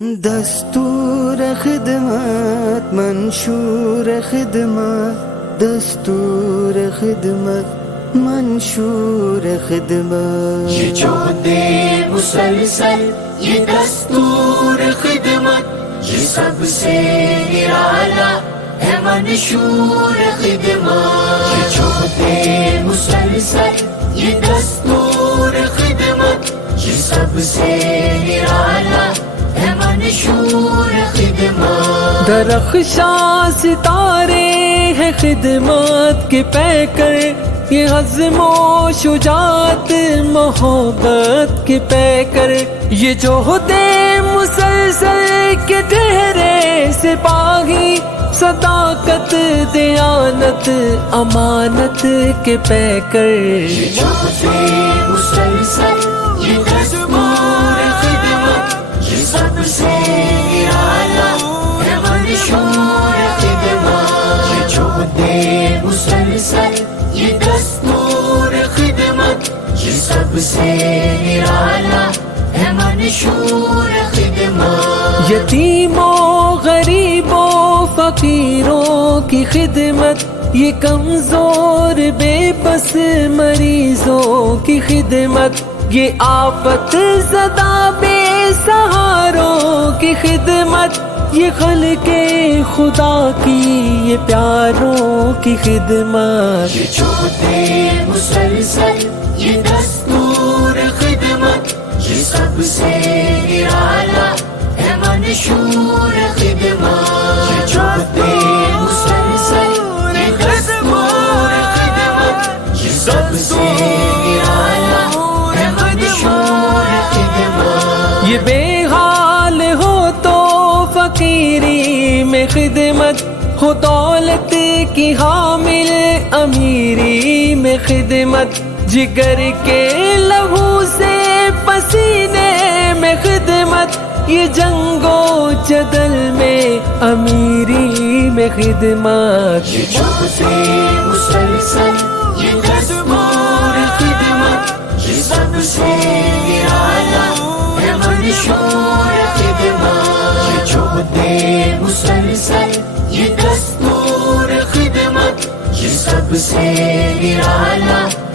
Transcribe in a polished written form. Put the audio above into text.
دستور خدمت منشور خدمت دستور خدمت منشور خدمت یہ جو دے مسلسل یہ دستور خدمت یہ سب سے نرالا ہے منشور خدمت یہ جو دے مسلسل یہ دستور خدمت یہ سب سے نرالا ہے منشور خدمت درخشاں ستارے ہیں خدمت کے پیکر یہ عزم و شجاعت محبت کے پیکر یہ جوہد مسلسل کے ٹھہرے سپاہی صداقت دیانت امانت کے پیکر یہ جو دے مسلسل یہ دستور خدمت یہ سب سے نرالا ہے منشور خدمت یہ جو دے مسلسل یہ دستور خدمت یہ سب سے نرالا ہے منشور خدمت یتیموں غریبوں فقیروں کی خدمت یہ کمزور بے بس مریضوں کی خدمت یہ آفت زدہ بے سہاروں کی خدمت یہ خلق خدا کی یہ پیاروں کی خدمت یہ جو دے مسلسل یہ دستور خدمت یہ سب سے نرالا ہے منشور خدمت یہ جو دے مسلسل یہ دستور خدمت یہ سب سے نرالا ہے منشور خدمت یہ بے حال ہو تو فقیری میں خدمت ہو دولت کی حامل امیری میں خدمت جگر کے لہو سے پسینے میں خدمت یہ جنگ و جدل میں امیری میں خدمت یہ جو دے مسلسل یہ دستور خدمت یہ سب سے نرالا ہے منشور خدمت یہ جو دے مسلسل یہ دستور خدمت یہ سب سے نرالا